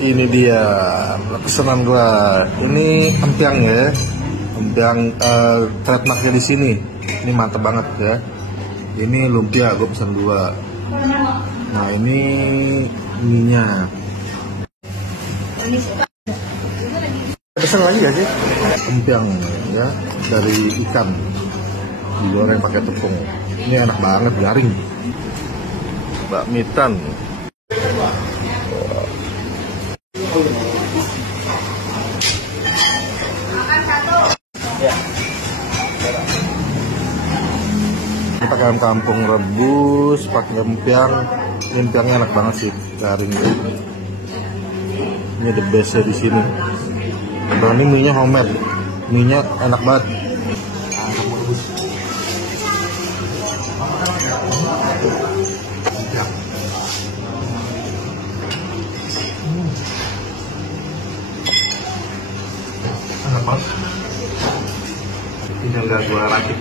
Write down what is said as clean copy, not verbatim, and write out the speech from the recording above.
Ini dia pesanan gua. Ini empiang ya, empiang trademarknya di sini. Ini mantep banget ya. Ini lumpia, gua pesan 2. Nah ini minyak. Pesan lagi ya sih? Empiang ya dari ikan digoreng pakai tepung. Ini enak banget, garing. Bakmitan. Ini pakai ayam kampung rebus, pakai empiang. Ini empiangnya enak banget sih, garing. Ini the best di sini. Dan ini mie-nya homemade, mie-nya enak banget. Enak banget. Tinggal gak gua racik.